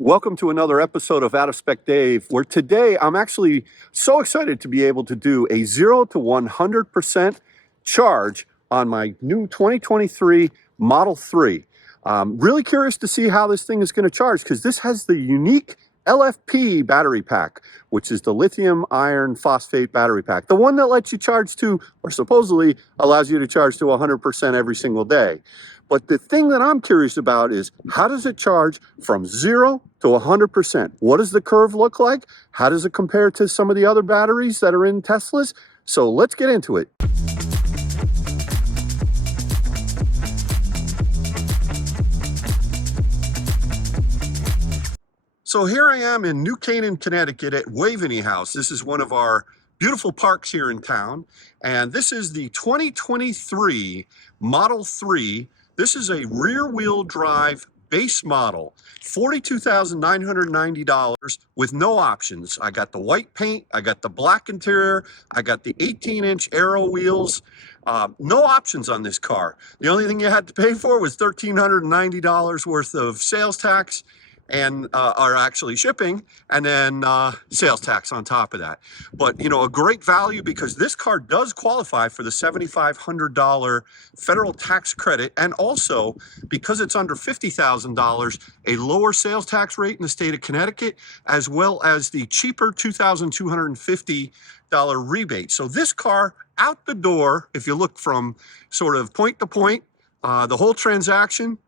Welcome to another episode of Out of Spec Dave, where today I'm actually so excited to be able to do a 0 to 100% charge on my new 2023 Model 3. Really curious to see how this thing is going to charge, because this has the unique LFP battery pack, which is the lithium iron phosphate battery pack, the one that lets you charge to, or supposedly allows you to charge to 100% every single day. But the thing that I'm curious about is, how does it charge from 0 to 100%? What does the curve look like? How does it compare to some of the other batteries that are in Teslas? So let's get into it. So here I am in New Canaan, Connecticut at Waveney House. This is one of our beautiful parks here in town. And this is the 2023 Model 3. This is a rear-wheel drive base model, $42,990 with no options. I got the white paint, I got the black interior, I got the 18-inch aero wheels. No options on this car. The only thing you had to pay for was $1,390 worth of sales tax and are actually shipping, and then sales tax on top of that. But you know, a great value, because this car does qualify for the $7,500 federal tax credit, and also because it's under $50,000, a lower sales tax rate in the state of Connecticut, as well as the cheaper $2,250 rebate. So this car out the door, if you look from sort of point to point, the whole transaction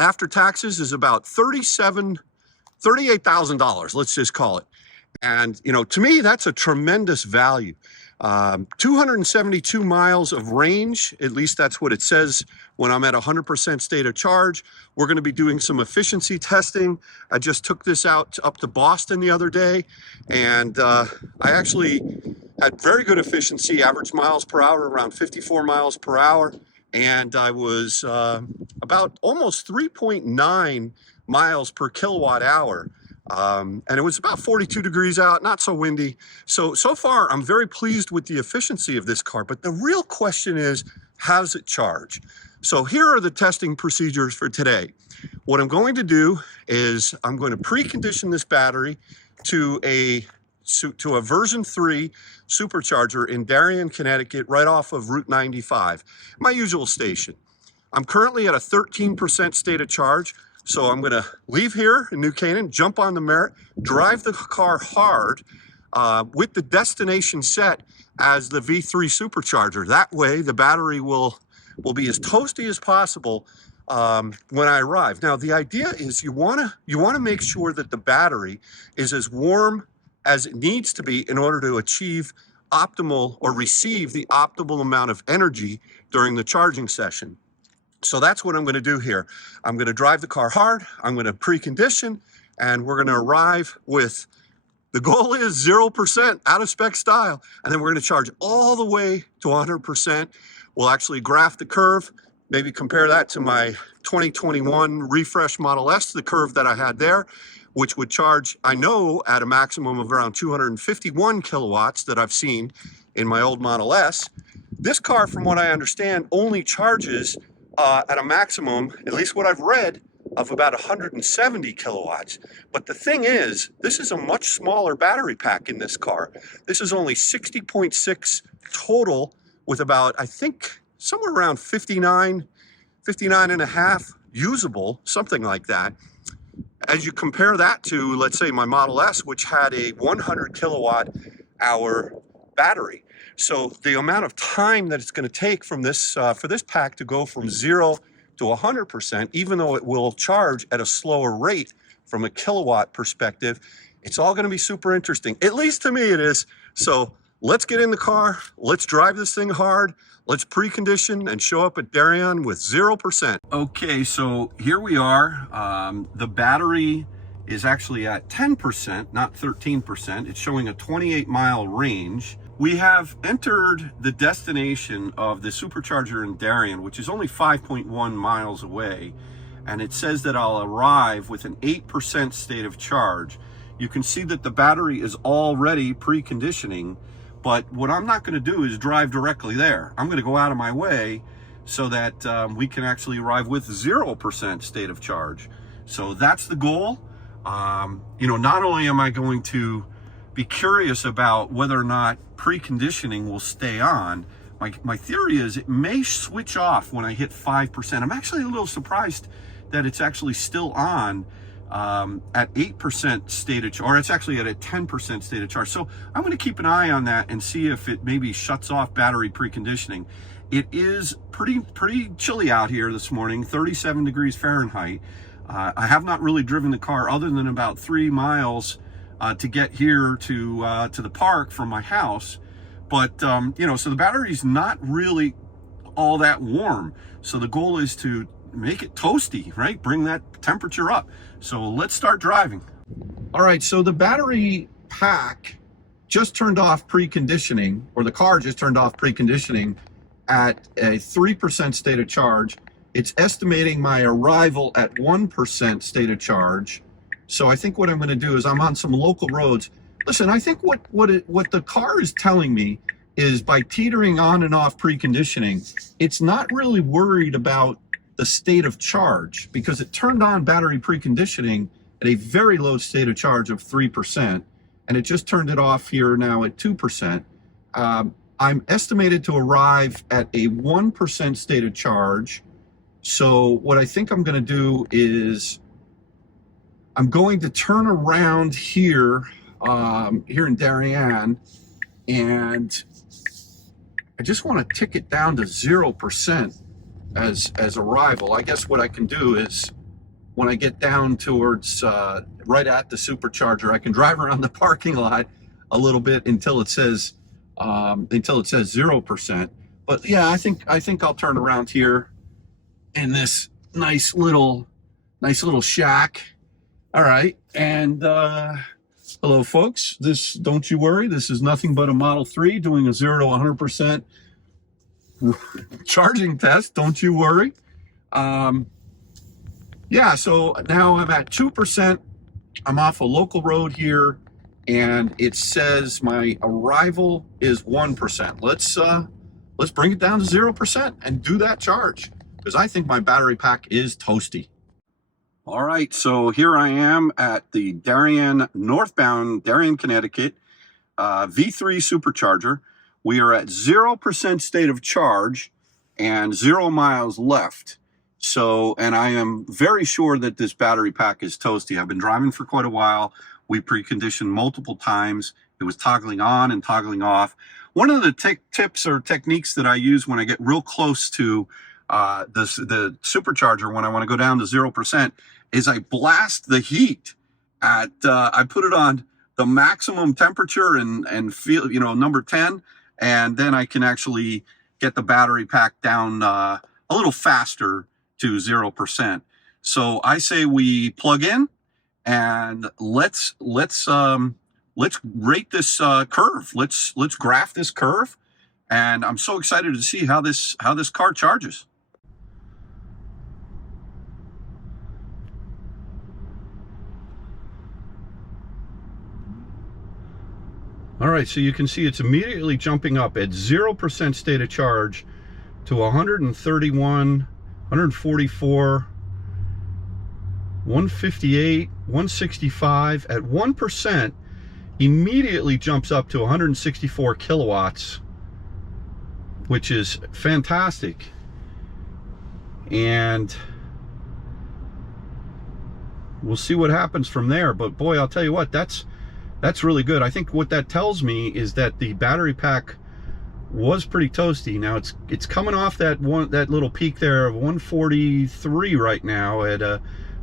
after taxes is about $38,000, let's just call it. And, you know, to me, that's a tremendous value. 272 miles of range, at least that's what it says when I'm at 100% state of charge. We're going to be doing some efficiency testing. I just took this out up to Boston the other day, and I actually had very good efficiency, average miles per hour, around 54 miles per hour. And I was about almost 3.9 miles per kilowatt hour. And it was about 42 degrees out, not so windy. So far, I'm very pleased with the efficiency of this car. But the real question is, how does it charge? So here are the testing procedures for today. What I'm going to do is I'm going to precondition this battery to a version 3 supercharger in Darien, Connecticut, right off of Route 95, my usual station. I'm currently at a 13% state of charge, so I'm going to leave here in New Canaan, jump on the Merit, drive the car hard with the destination set as the V3 Supercharger. That way, the battery will be as toasty as possible when I arrive. Now, the idea is you want to make sure that the battery is as warm as it needs to be in order to achieve optimal, or receive the optimal amount of energy during the charging session. So that's what I'm going to do here. I'm going to drive the car hard, I'm going to precondition, and we're going to arrive with, the goal is 0% out of spec style, and then we're going to charge all the way to 100%. We'll actually graph the curve, maybe compare that to my 2021 refresh Model S, the curve that I had there, which would charge, I know, at a maximum of around 251 kilowatts that I've seen in my old Model S. This car, from what I understand, only charges at a maximum, at least what I've read, of about 170 kilowatts. But the thing is, this is a much smaller battery pack in this car. This is only 60.6 total, with about, I think, somewhere around 59 and a half usable, something like that. As you compare that to, let's say, my Model S, which had a 100 kilowatt hour battery. So the amount of time that it's going to take from this for this pack to go from 0 to 100%, even though it will charge at a slower rate from a kilowatt perspective, it's all going to be super interesting. At least to me it is. So let's get in the car, let's drive this thing hard, let's precondition and show up at Darien with 0%. Okay, so here we are. The battery is actually at 10%, not 13%. It's showing a 28-mile range. We have entered the destination of the supercharger in Darien, which is only 5.1 miles away. And it says that I'll arrive with an 8% state of charge. You can see that the battery is already preconditioning. But what I'm not going to do is drive directly there. I'm going to go out of my way so that we can actually arrive with 0% state of charge. So that's the goal. Not only am I going to be curious about whether or not preconditioning will stay on, my theory is it may switch off when I hit 5%. I'm actually a little surprised that it's actually still on at 8% state of charge, or it's actually at a 10% state of charge. So I'm going to keep an eye on that and see if it maybe shuts off battery preconditioning. It is pretty chilly out here this morning, 37 degrees Fahrenheit. I have not really driven the car other than about 3 miles to get here to the park from my house. But, so the battery's not really all that warm. So the goal is to make it toasty, right? Bring that temperature up. So let's start driving. All right, so the battery pack just turned off preconditioning, or the car just turned off preconditioning at a 3% state of charge. It's estimating my arrival at 1% state of charge. So I think what I'm going to do is I'm on some local roads. Listen, I think what the car is telling me is by teetering on and off preconditioning, it's not really worried about the state of charge because it turned on battery preconditioning at a very low state of charge of 3%, and it just turned it off here now at 2%. I'm estimated to arrive at a 1% state of charge. So what I think I'm going to do is I'm going to turn around here, here in Darien, and I just want to tick it down to 0% as arrival. I guess what I can do is when I get down towards right at the supercharger, I can drive around the parking lot a little bit until it says 0%. But yeah, I think I'll turn around here in this nice little shack. All right, and hello folks, don't you worry, this is nothing but a Model 3 doing a 0 to 100% charging test, don't you worry. Yeah, so now I'm at 2%. I'm off a local road here, and it says my arrival is 1%. Let's bring it down to 0% and do that charge, because I think my battery pack is toasty. All right, so here I am at the Darien, northbound Darien, Connecticut, V3 Supercharger. We are at 0% state of charge and 0 miles left. So, and I am very sure that this battery pack is toasty. I've been driving for quite a while. We preconditioned multiple times. It was toggling on and toggling off. One of the tips or techniques that I use when I get real close to the supercharger, when I want to go down to 0%, is I blast the heat at, I put it on the maximum temperature and feel, number 10, and then I can actually get the battery pack down a little faster to 0%. So I say we plug in and let's rate this curve. Let's graph this curve, and I'm so excited to see how this car charges. All right, so you can see it's immediately jumping up at 0% state of charge to 131, 144, 158, 165. At 1%, immediately jumps up to 164 kilowatts, which is fantastic. And we'll see what happens from there. But boy, I'll tell you what, that's really good. I think what that tells me is that the battery pack was pretty toasty. Now it's coming off that little peak there of 143 right now at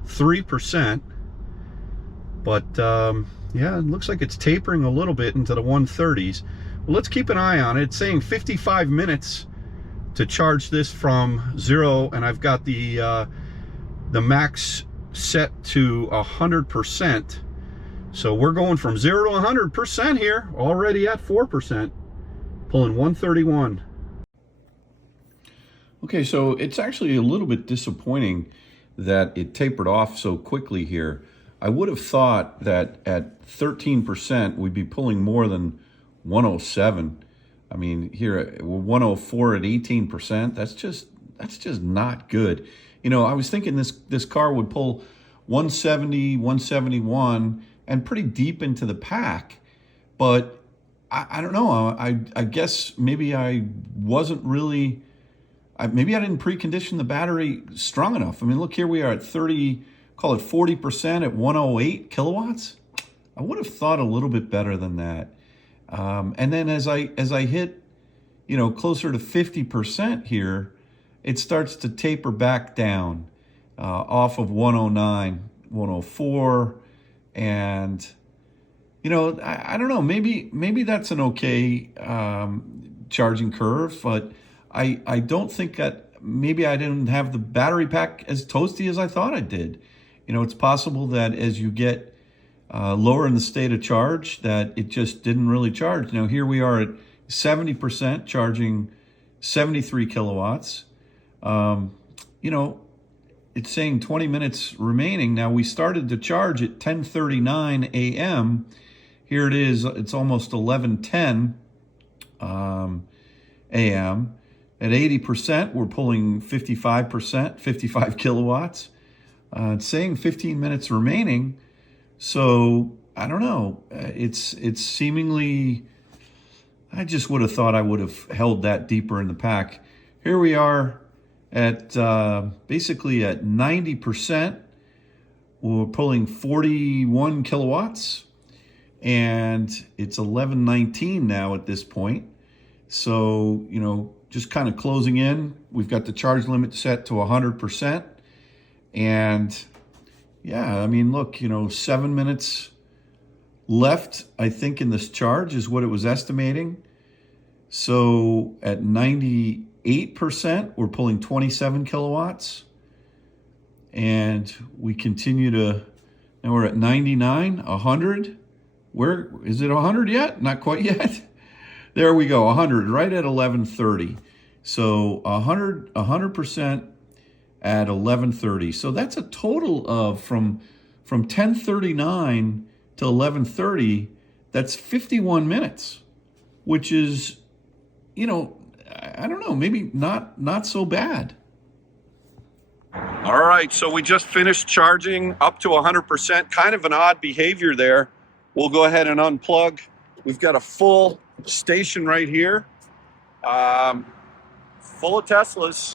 3%. But yeah, it looks like it's tapering a little bit into the 130s. Well, let's keep an eye on it. It's saying 55 minutes to charge this from 0, and I've got the max set to 100%. So we're going from 0 to 100% here, already at 4%, pulling 131. Okay, so it's actually a little bit disappointing that it tapered off so quickly here. I would have thought that at 13% we'd be pulling more than 107. I mean, here 104 at 18%. That's just not good. I was thinking this car would pull 170, 171, and pretty deep into the pack. But I don't know. I guess maybe I wasn't really, maybe I didn't precondition the battery strong enough. I mean, look, here we are at 30, call it 40% at 108 kilowatts. I would have thought a little bit better than that. And then as I hit, you know, closer to 50% here, it starts to taper back down off of 109, 104, and you know, I don't know, maybe that's an okay charging curve, but I don't think that, maybe I didn't have the battery pack as toasty as I thought I did. You know, it's possible that as you get lower in the state of charge, that it just didn't really charge. Now here we are at 70% charging 73 kilowatts. You know, it's saying 20 minutes remaining. Now we started to charge at 10:39 a.m. Here it is, it's almost 11:10 a.m. At 80%, we're pulling 55%, 55 kilowatts. It's saying 15 minutes remaining. So I don't know, it's seemingly, I just would have thought I would have held that deeper in the pack. Here we are at basically at 90%. We're pulling 41 kilowatts, and it's 11:19 now at this point. So, you know, just kind of closing in. We've got the charge limit set to 100%. And yeah, I mean, look, you know, 7 minutes left, I think, in this charge is what it was estimating. So at 98%, we're pulling 27 kilowatts. And we continue to, now we're at 99, 100. Where, is it 100 yet? Not quite yet. There we go, 100, right at 11:30. So 100% at 11:30. So that's a total of from 10:39 to 11:30, that's 51 minutes, which is, you know, I don't know, maybe not so bad. All right, so we just finished charging up to 100%. Kind of an odd behavior there. We'll go ahead and unplug. We've got a full station right here, full of Teslas.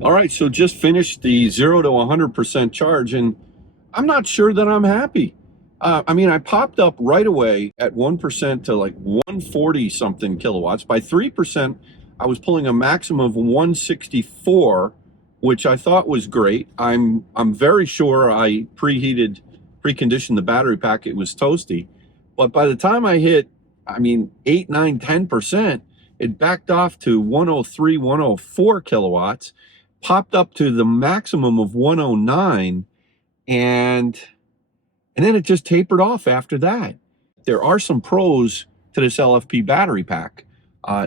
All right, so just finished the 0 to 100% charge, and I'm not sure that I'm happy. I mean, I popped up right away at 1% to like 140 something kilowatts. By 3%, I was pulling a maximum of 164, which I thought was great. I'm very sure I preconditioned the battery pack. It was toasty. But by the time I hit, I mean, 8, 9, 10%, it backed off to 103, 104 kilowatts, popped up to the maximum of 109, and then it just tapered off after that. There are some pros to this LFP battery pack,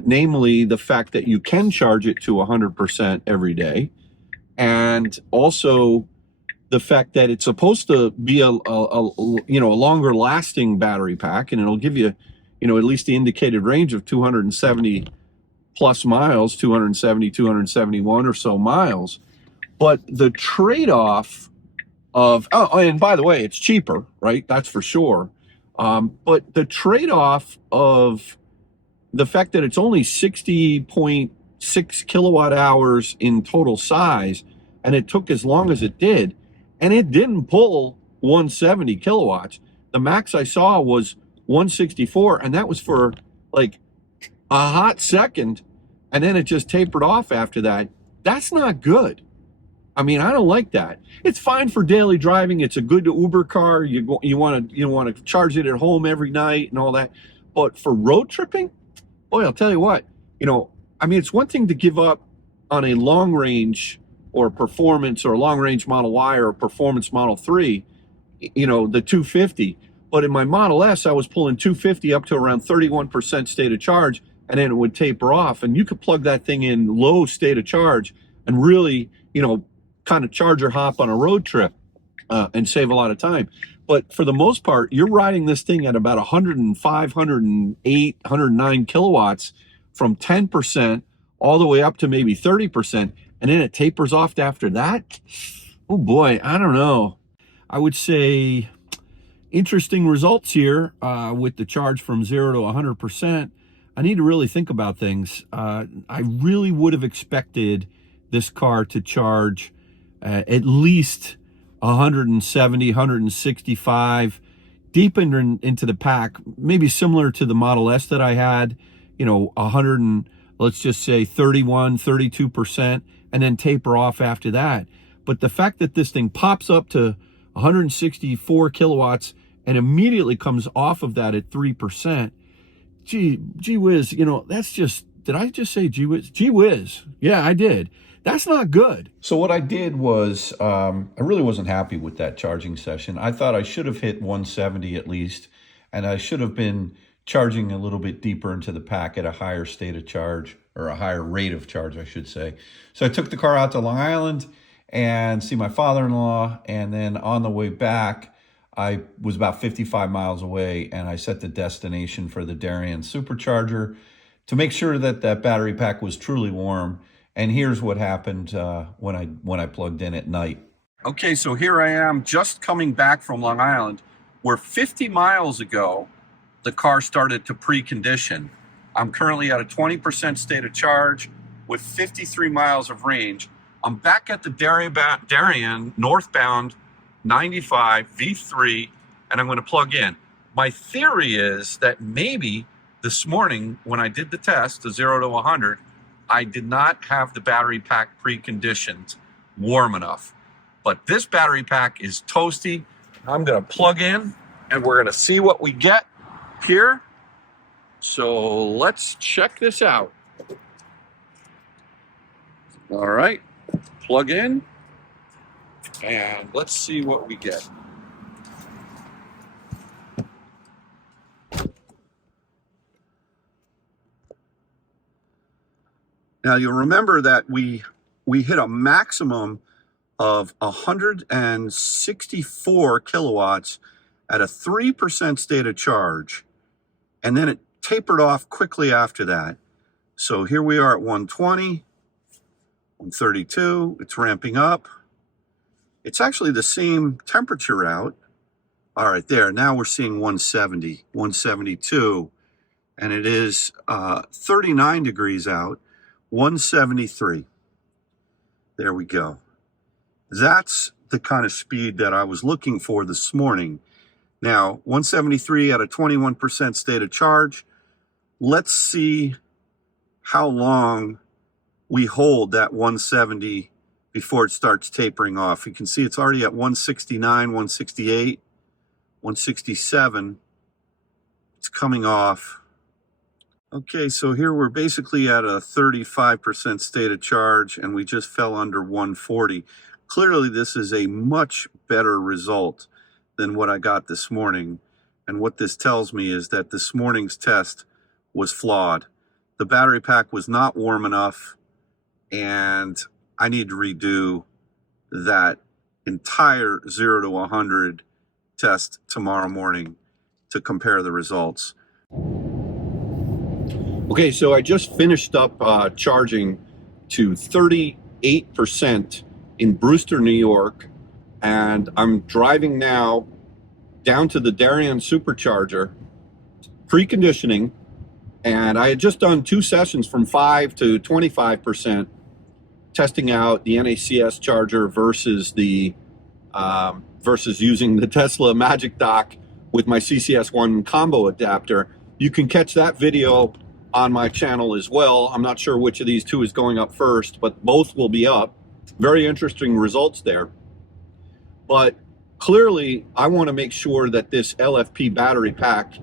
namely the fact that you can charge it to 100% every day, and also the fact that it's supposed to be a longer lasting battery pack, and it'll give you, you know, at least the indicated range of 270 plus miles, 270, 271 or so miles. But the trade-off of, oh, and by the way, it's cheaper, right? That's for sure. But the trade-off of the fact that it's only 60.6 kilowatt hours in total size, and it took as long as it did, and it didn't pull 170 kilowatts. The max I saw was 164, and that was for like a hot second, and then it just tapered off after that. That's not good. I mean, I don't like that. It's fine for daily driving. It's a good Uber car. You want to charge it at home every night and all that. But for road tripping, boy, I'll tell you what, you know, I mean, it's one thing to give up on a long range or performance or a long range Model Y or a performance Model 3, you know, the 250. But in my Model S, I was pulling 250 up to around 31% state of charge, and then it would taper off. And you could plug that thing in low state of charge and really, you know, kind of charger hop on a road trip and save a lot of time. But for the most part, you're riding this thing at about 105, 108, 109 kilowatts from 10% all the way up to maybe 30%. And then it tapers off after that. Oh boy, I don't know. I would say interesting results here with the charge from 0 to 100%. I need to really think about things. I really would have expected this car to charge at least 170, 165, deep into the pack, maybe similar to the Model S that I had, 100 and let's just say 31, 32%, and then taper off after that. But the fact that this thing pops up to 164 kilowatts and immediately comes off of that at 3%, gee whiz, that's just, did I just say gee whiz? Gee whiz. Yeah, I did. That's not good. So what I did was, I really wasn't happy with that charging session. I thought I should have hit 170 at least, and I should have been charging a little bit deeper into the pack at a higher state of charge, or a higher rate of charge, I should say. So I took the car out to Long Island and see my father-in-law, and then on the way back, I was about 55 miles away, and I set the destination for the Darien Supercharger to make sure that that battery pack was truly warm. And here's what happened when I plugged in at night. Okay, so here I am just coming back from Long Island, where 50 miles ago, the car started to precondition. I'm currently at a 20% state of charge with 53 miles of range. I'm back at the Darien northbound 95 V3, and I'm going to plug in. My theory is that maybe this morning when I did the test, the 0 to 100, I did not have the battery pack preconditioned warm enough. But this battery pack is toasty. I'm going to plug in and we're going to see what we get here. So let's check this out. All right, plug in and let's see what we get. Now you'll remember that we hit a maximum of 164 kilowatts at a 3% state of charge, and then it tapered off quickly after that. So here we are at 120, 132, it's ramping up. It's actually the same temperature out. All right, there, now we're seeing 170, 172, and it is 39 degrees out. 173. There we go. That's the kind of speed that I was looking for this morning. Now, 173 at a 21% state of charge. Let's see how long we hold that 170 before it starts tapering off. You can see it's already at 169, 168, 167. It's coming off. Okay, so here we're basically at a 35% state of charge, and we just fell under 140. Clearly, this is a much better result than what I got this morning. And what this tells me is that this morning's test was flawed. The battery pack was not warm enough, and I need to redo that entire 0 to 100 test tomorrow morning to compare the results. Okay, so I just finished up charging to 38% in Brewster, New York, and I'm driving now down to the Darien Supercharger, preconditioning, and I had just done 2 sessions from 5 to 25%, testing out the NACS charger versus the versus using the Tesla Magic Dock with my CCS1 combo adapter. You can catch that video on my channel as well. I'm not sure which of these two is going up first, but both will be up. Very interesting results there. But clearly, I want to make sure that this LFP battery pack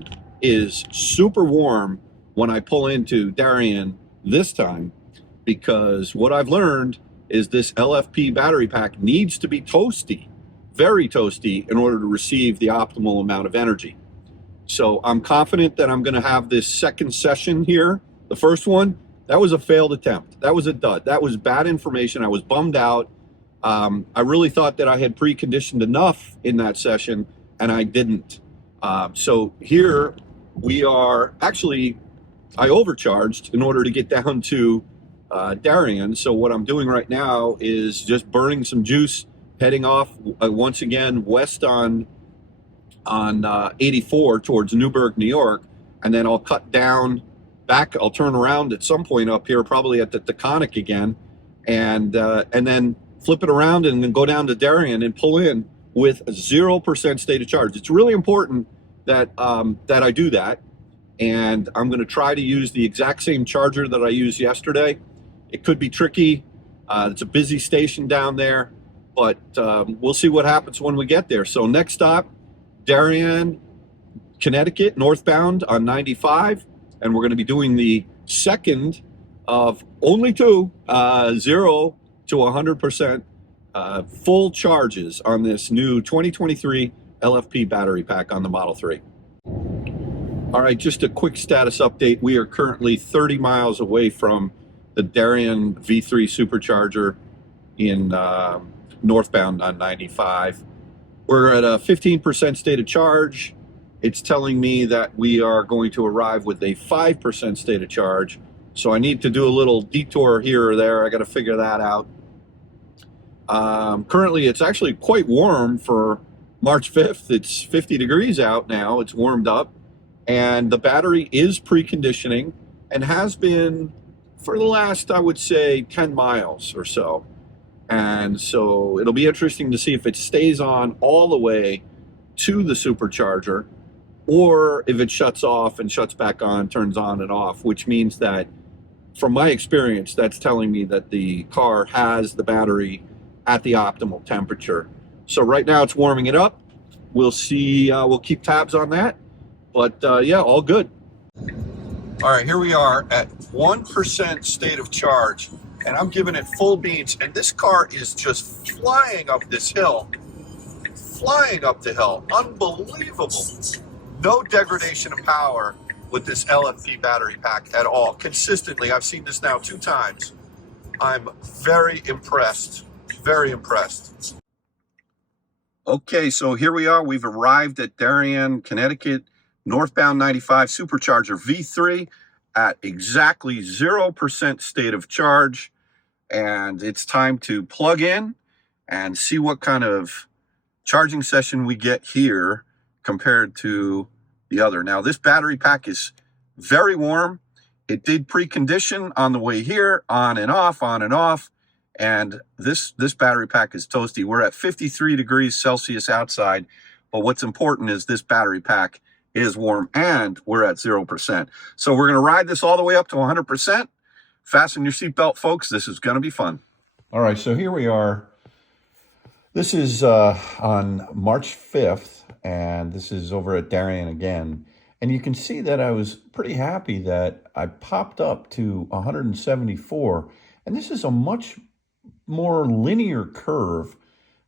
is super warm when I pull into Darien this time, because what I've learned is this LFP battery pack needs to be toasty, very toasty, in order to receive the optimal amount of energy. So I'm confident that I'm going to have this second session here. The first one, that was a failed attempt. That was a dud. That was bad information. I was bummed out. I really thought that I had preconditioned enough in that session, and I didn't. So here we are. Actually, I overcharged in order to get down to Darien. So what I'm doing right now is just burning some juice, heading off once again west on 84 towards Newburgh, New York, and then I'll cut down back. I'll turn around at some point up here, probably at the Taconic again, and then flip it around and then go down to Darien and pull in with 0% state of charge. It's really important that that I do that, and I'm going to try to use the exact same charger that I used yesterday. It could be tricky. It's a busy station down there, but we'll see what happens when we get there. So next stop, Darien, Connecticut, northbound on 95, and we're going to be doing the second of only two 0 to 100% full charges on this new 2023 LFP battery pack on the Model 3. All right, just a quick status update. We are currently 30 miles away from the Darien V3 Supercharger in northbound on 95. We're at a 15% state of charge. It's telling me that we are going to arrive with a 5% state of charge. So I need to do a little detour here or there. I got to figure that out. Currently, it's actually quite warm for March 5th. It's 50 degrees out now. It's warmed up. And the battery is preconditioning and has been for the last, I would say, 10 miles or so. And so it'll be interesting to see if it stays on all the way to the supercharger, or if it shuts off and shuts back on, turns on and off, which means that, from my experience, that's telling me that the car has the battery at the optimal temperature. So right now it's warming it up. We'll see, we'll keep tabs on that. But yeah, all good. All right, here we are at 1% state of charge, and I'm giving it full beans, and this car is just flying up this hill. Flying up the hill. Unbelievable. No degradation of power with this LFP battery pack at all. Consistently, I've seen this now 2 times. I'm very impressed. Very impressed. Okay, so here we are. We've arrived at Darien, Connecticut, northbound 95 Supercharger V3 at exactly 0% state of charge. And it's time to plug in and see what kind of charging session we get here compared to the other. Now, this battery pack is very warm. It did precondition on the way here, on and off, on and off. And this battery pack is toasty. We're at 53 degrees Celsius outside, but what's important is this battery pack is warm and we're at 0%. So we're going to ride this all the way up to 100%. Fasten your seatbelt, folks. This is going to be fun. All right, so here we are. This is on March 5th, and this is over at Darien again. And you can see that I was pretty happy that I popped up to 174. And this is a much more linear curve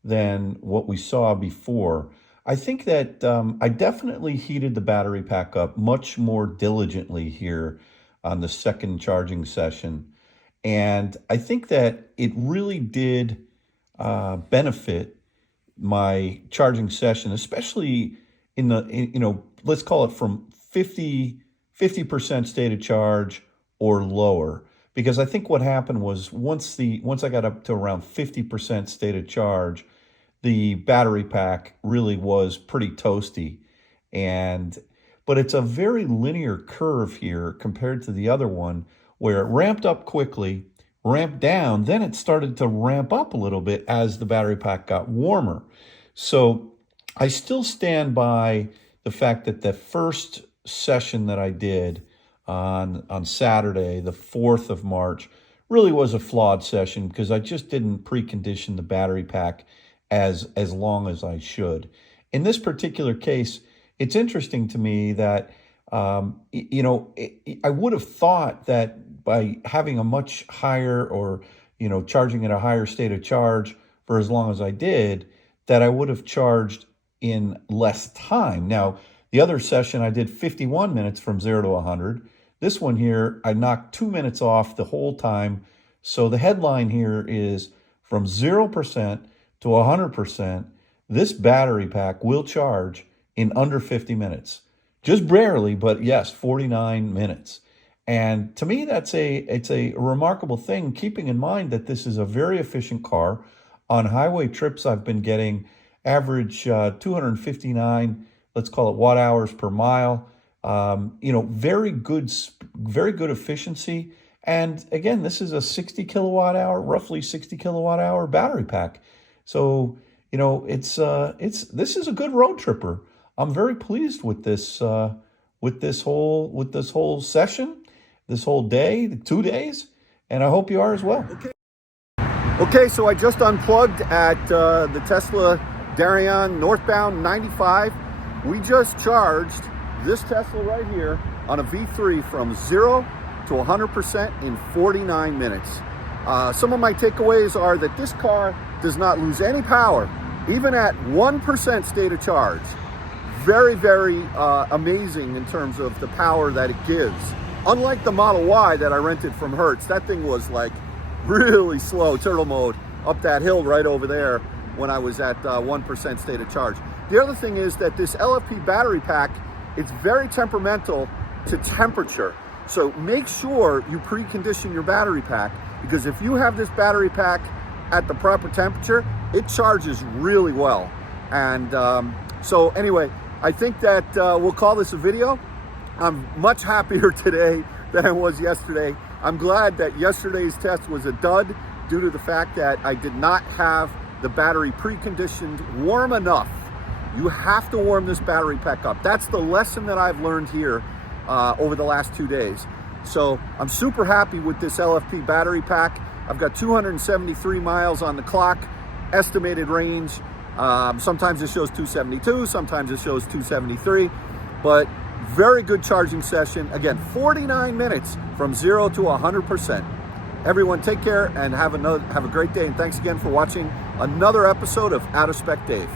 than what we saw before. I think that I definitely heated the battery pack up much more diligently here on the second charging session. And I think that it really did benefit my charging session, especially in the, you know, let's call it from 50% state of charge or lower. Because I think what happened was once I got up to around 50% state of charge, the battery pack really was pretty toasty. But it's a very linear curve here compared to the other one, where it ramped up quickly, ramped down, then it started to ramp up a little bit as the battery pack got warmer. So I still stand by the fact that the first session that I did on Saturday, the 4th of March, really was a flawed session because I just didn't precondition the battery pack as long as I should. In this particular case, it's interesting to me that, you know, I would have thought that by having a much higher, or, you know, charging at a higher state of charge for as long as I did, that I would have charged in less time. Now, the other session I did 51 minutes from 0 to 100. This one here, I knocked 2 minutes off the whole time. So the headline here is from 0% to 100%, this battery pack will charge in under 50 minutes. Just barely, but yes, 49 minutes. And to me, it's a remarkable thing, keeping in mind that this is a very efficient car. On highway trips, I've been getting average 259, let's call it watt hours per mile. Very good efficiency. And again, this is a 60 kilowatt hour, roughly 60 kilowatt hour battery pack. So, this is a good road tripper. I'm very pleased with this whole session, this whole day, the 2 days, and I hope you are as well. Okay, so I just unplugged at the Tesla Darien northbound 95. We just charged this Tesla right here on a V3 from 0 to 100% in 49 minutes. Some of my takeaways are that this car does not lose any power, even at 1% state of charge. Very, very amazing in terms of the power that it gives. Unlike the Model Y that I rented from Hertz, that thing was like really slow, turtle mode, up that hill right over there when I was at 1% state of charge. The other thing is that this LFP battery pack, it's very temperamental to temperature. So make sure you precondition your battery pack, because if you have this battery pack at the proper temperature, it charges really well. And so anyway, I think that we'll call this a video. I'm much happier today than I was yesterday. I'm glad that yesterday's test was a dud due to the fact that I did not have the battery preconditioned warm enough. You have to warm this battery pack up. That's the lesson that I've learned here over the last 2 days. So I'm super happy with this LFP battery pack. I've got 273 miles on the clock, estimated range. Sometimes it shows 272, sometimes it shows 273, but very good charging session. Again, 49 minutes from 0 to 100%. Everyone take care and have a great day. And thanks again for watching another episode of Out of Spec Dave.